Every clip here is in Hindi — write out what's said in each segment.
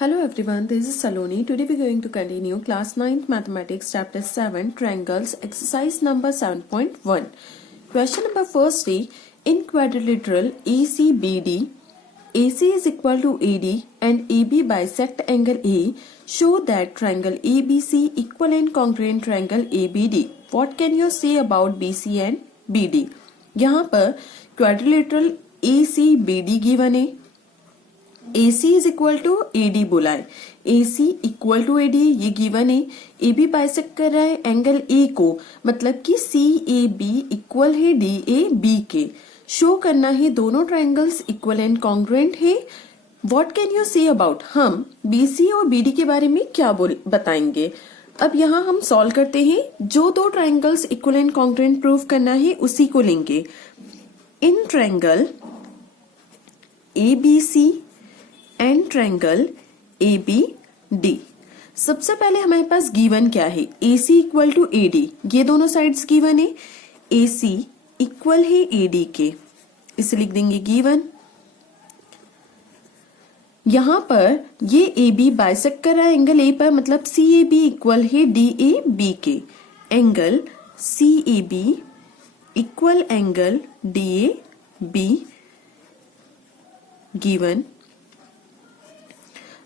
Hello everyone, this is Saloni. Today we are going to continue class 9th mathematics chapter 7 triangles exercise number 7.1. Question number firstly, in quadrilateral ACBD, AC is equal to AD and AB bisect angle A. Show that triangle ABC equal and congruent triangle ABD. What can you say about BC and BD? यहाँ पर quadrilateral ACBD given है, AC is equal to AD बोला है, AC इक्वल टू AD ये गिवन है, AB बाइसेक्ट कर रहा है एंगल A को, मतलब कि CAB इक्वल है DAB के। शो करना है दोनों ट्रायंगल्स इक्वल एंड कॉन्ग्रुएंट है। What can you say about, हम BC और BD के बारे में क्या बताएंगे। अब यहाँ हम सॉल्व करते हैं, जो दो triangles equal and congruent prove करना है उसी को लेंगे। In triangle ABC and triangle ABD, सबसे पहले हमारे पास गिवन क्या है, AC इक्वल टू AD, ये दोनों साइड्स गिवन है, AC इक्वल है AD के, इसे लिख देंगे गिवन। यहां पर ये AB बाइसेक्ट कर रहा है एंगल A पर, मतलब CAB इक्वल है DAB के, angle CAB equal angle DAB given.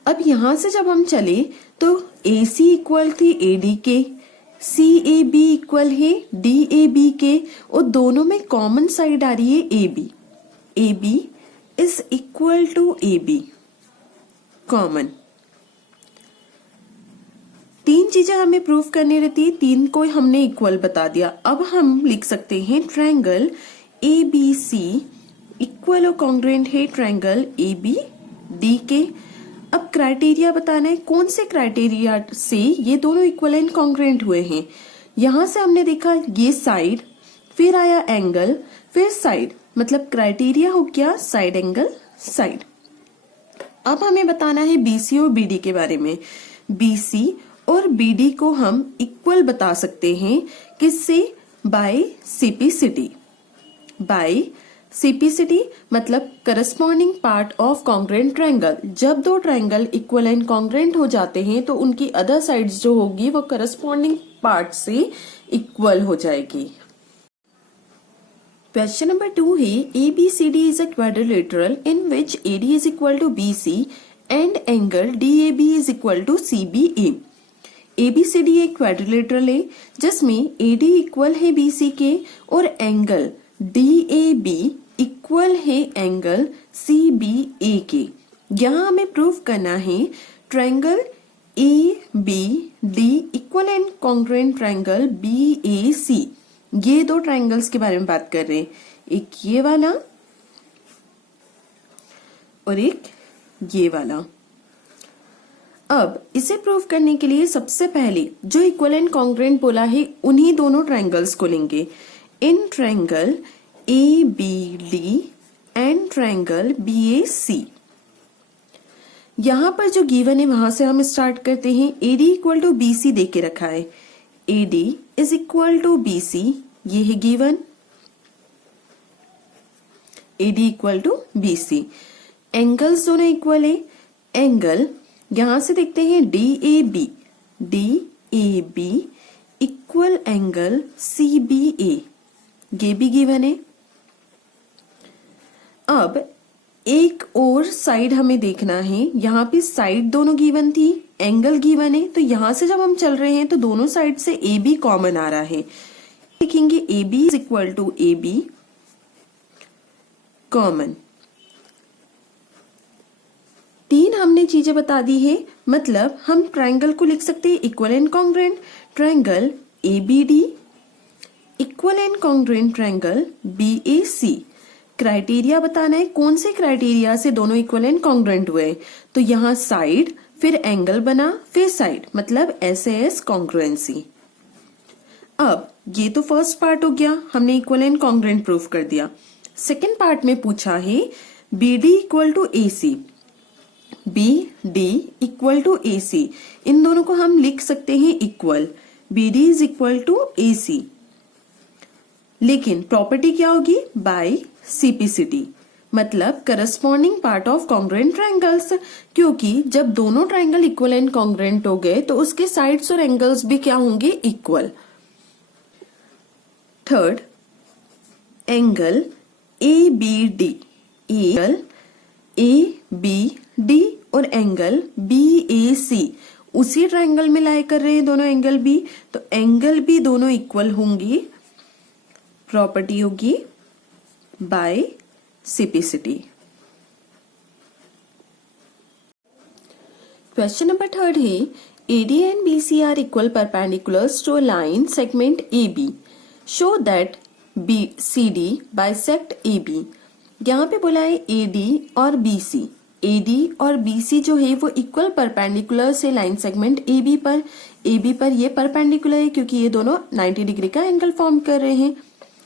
अब यहां से जब हम चले तो AC इक्वल थी AD के, CAB इक्वल है DAB के, और दोनों में कॉमन साइड आ रही है AB, AB is equal to AB common. तीन चीजें हमें प्रूफ करनी रहती है, तीन को हमने इक्वल बता दिया। अब हम लिख सकते हैं ट्रायंगल ABC इक्वल और कॉन्ग्रुएंट है ट्रायंगल ABD के। अब क्राइटेरिया बताना है, कौन से क्राइटेरिया से ये दोनों इक्वल एंड कॉन्ग्रुएंट हुए हैं। यहां से हमने देखा ये साइड, फिर आया एंगल, फिर साइड, मतलब क्राइटेरिया हो गया साइड एंगल साइड। अब हमें बताना है BC और BD के बारे में। BC और BD को हम इक्वल बता सकते हैं किससे, बाय CPCD। बाय CPCD मतलब corresponding part of congruent triangle. जब दो ट्रायंगल इक्वल एंड कॉन्ग्रुएंट हो जाते हैं तो उनकी अदर साइड्स जो होगी वो करस्पॉन्डिंग पार्ट से इक्वल हो जाएगी। क्वेश्चन नंबर 2 है, ABCD is a quadrilateral in which AD is equal to BC and angle DAB is equal to CBA। ABCD एक क्वाड्रिलेटरल है जिसमें AD इक्वल है BC के और एंगल DAB इक्वल है एंगल CBA के। यहां हमें प्रूव करना है triangle ABD equal and congruent triangle BAC। ये दो ट्रायंगल्स के बारे में बात कर रहे हैं, एक ये वाला और एक ये वाला। अब इसे प्रूव करने के लिए सबसे पहले जो इक्वल एंड कॉन्ग्रुएंट बोला है उन्हीं दोनों ट्रायंगल्स को लेंगे। In triangle ABD and triangle BAC, यहां पर जो गिवन है वहां से हम स्टार्ट करते हैं। AD इक्वल टू BC दे के रखा है, AD is equal to BC, ये है given, AD equal to BC। Angles दोनों इक्वल है, एंगल यहां से देखते हैं DAB, DAB equal angle CBA, ये भी गिवन है। अब एक और साइड हमें देखना है, यहाँ पे साइड दोनों गिवन थी, एंगल गिवन है, तो यहां से जब हम चल रहे हैं तो दोनों साइड से AB कॉमन आ रहा है। देखेंगे AB is equal to AB common. तीन हमने चीजें बता दी है, मतलब हम ट्रायंगल को लिख सकते हैं equal and congruent triangle ABD equal and congruent triangle BAC। Criteria बताना है, कौन से क्राइटेरिया से दोनों इक्वल एंड कॉन्ग्रुएंट हुए, तो यहाँ साइड, फिर एंगल बना, फिर साइड, मतलब SAS कॉन्ग्रुएंसी। अब ये तो फर्स्ट पार्ट हो गया, हमने इक्वल एंड कॉन्ग्रुएंट प्रूफ कर दिया। सेकेंड पार्ट में पूछा है BD equal to AC, BD equal to AC, इन दोनों को हम लिख सकते हैं equal, BD is equal to AC। लेकिन प्रॉपर्टी क्या होगी, बाय CPCD, मतलब corresponding part of congruent triangles, क्योंकि जब दोनों ट्रायंगल इक्वल एंड कॉन्ग्रुएंट हो गए तो उसके साइड्स और एंगल्स भी क्या होंगे, equal. Third, angle A B D, angle A B D और एंगल बी ए सी उसी ट्रायंगल में लाई कर रहे हैं दोनों एंगल भी, तो एंगल भी दोनों इक्वल होंगी। प्रॉपर्टी होगी बाय सिपिसिटी। क्वेश्चन नंबर थर्ड है AD and BC are equal perpendiculars to a line segment AB. Show that CD bisect AB. यहाँ पे बोला है AD और BC। AD और BC जो है वो इक्वल परपेंडिकुलर से लाइन सेगमेंट AB पर। AB पर ये परपेंडिकुलर है क्योंकि ये दोनों 90 डिग्री का एंगल फॉर्म कर रहे हैं।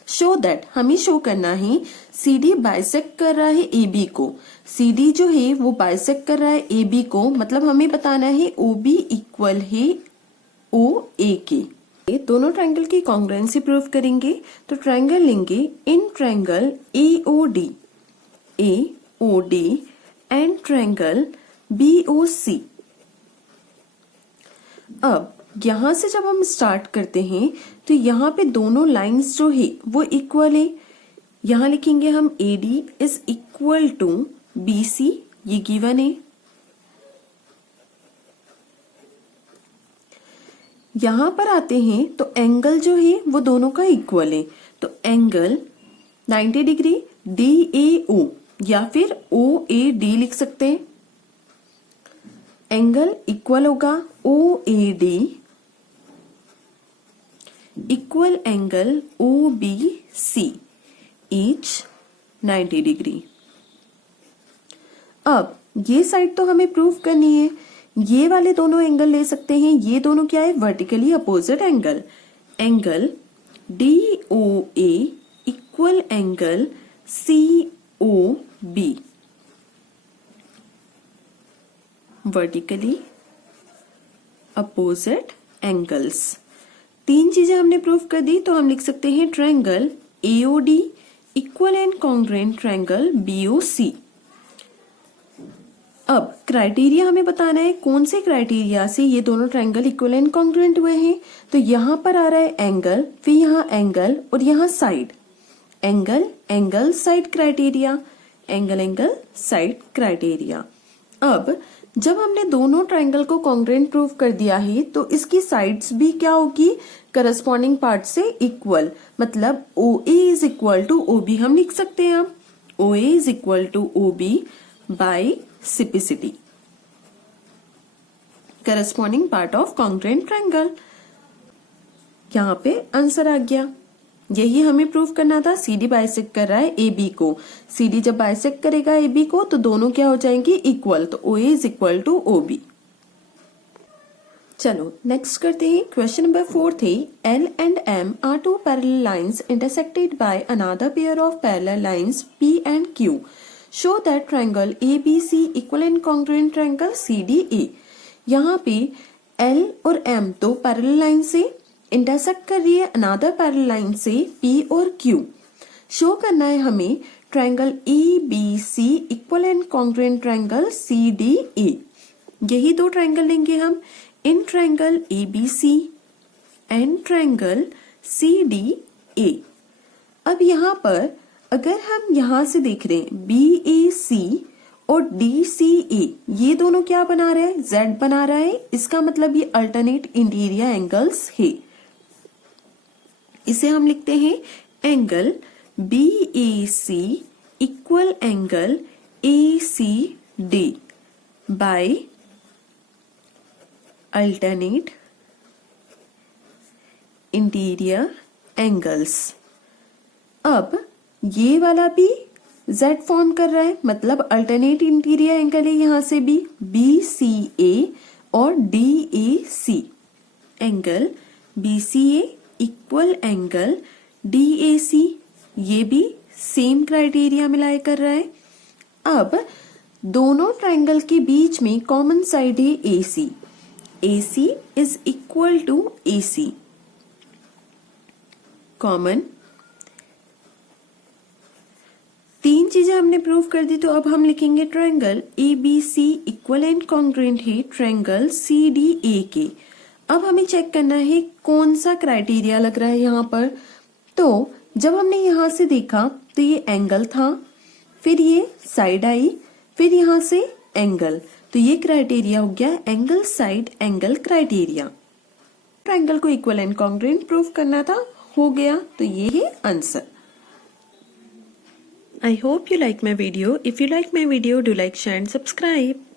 शो दैट, हमें शो करना है CD बाइसेक्ट कर रहा है AB को। CD जो है वो बाइसेक्ट कर रहा है AB को, मतलब हमें बताना है OB इक्वल है OA के। दोनों ट्रायंगल की कॉन्ग्रुएंसी प्रूव करेंगे तो ट्रायंगल लेंगे in triangle AOD and triangle BOC। अब यहां से जब हम स्टार्ट करते हैं तो यहाँ पे दोनों लाइंस जो है वो इक्वल है। यहां लिखेंगे हम AD is equal to BC, ये गिवन है। यहां पर आते हैं तो एंगल जो है वो दोनों का इक्वल है, तो एंगल 90 डिग्री DAO या फिर OAD लिख सकते हैं। एंगल इक्वल होगा OAD equal angle OBC each 90 degree. अब ये साइड तो हमें प्रूव करनी है, ये वाले दोनों एंगल ले सकते हैं। ये दोनों क्या है, vertically opposite angle. Angle DOA equal angle COB, vertically opposite angles. तीन चीजें हमने प्रूव कर दी, तो हम लिख सकते हैं triangle AOD equal and congruent triangle BOC। अब क्राइटेरिया हमें बताना है, कौन से क्राइटेरिया से ये दोनों ट्रायंगल इक्वल एंड कॉन्ग्रुएंट हुए हैं। तो यहाँ पर आ रहा है एंगल, फिर यहाँ एंगल और यहाँ side. Angle side criteria, angle side criteria. अब जब हमने दोनों ट्रायंगल को कॉन्ग्रुएंट प्रूव कर दिया है तो इसकी साइड्स भी क्या होगी, करस्पॉन्डिंग पार्ट से इक्वल। मतलब OA is equal to OB हम लिख सकते हैं। हम OA is equal to OB by CPCT, corresponding part of congruent triangle. यहाँ पे आंसर आ गया। यही हमें प्रूव करना था। CD बाइसेक्ट कर रहा है AB को, CD जब बाइसेक्ट करेगा AB को तो दोनों क्या हो जाएंगे, इक्वल। तो OA is equal to OB। चलो नेक्स्ट करते हैं। क्वेश्चन नंबर 4 है L and M are two parallel lines intersected by another pair of parallel lines P and Q. Show that triangle ABC equal and congruent triangle CDA। यहाँ पे L और M दो पैरेलल लाइन से इंटरसेक्ट कर रही है अनदर पैरेलल लाइन से P और Q। शो करना है हमें triangle ABC equal and congruent triangle CDA। यही दो ट्रायंगल लेंगे हम in triangle ABC and triangle CDA। अब यहाँ पर अगर हम यहाँ से देख रहे हैं BAC और DCA, ये दोनों क्या बना रहे हैं, Z बना रहा है। इसका मतलब ये अल्टरनेट इंटीरियर एंगल्स है। इसे हम लिखते हैं angle BAC equal angle ACD by alternate interior angles. अब ये वाला भी Z फॉर्म कर रहा है, मतलब अल्टरनेट इंटीरियर एंगल है यहाँ से भी BCA और DAC। Angle BCA equal angle DAC, ये भी सेम क्राइटेरिया मिलाए कर रहा है। अब दोनों ट्रायंगल के बीच में कॉमन साइड है AC। AC is equal to AC, common तीन चीजें हमने प्रूव कर दी, तो अब हम लिखेंगे triangle ABC equal and congruent है ट्रायंगल CDA के। अब हमें चेक करना है कौन सा क्राइटेरिया लग रहा है यहाँ पर। तो जब हमने यहाँ से देखा तो ये एंगल था, फिर ये साइड आई, फिर यहाँ से एंगल, तो ये क्राइटेरिया हो गया angle side angle criteria. Triangle को इक्वल एंड कॉन्ग्रुएंट प्रूव करना था, हो गया, तो ये है answer. I hope you like my video. If you like my video, do like, share and subscribe.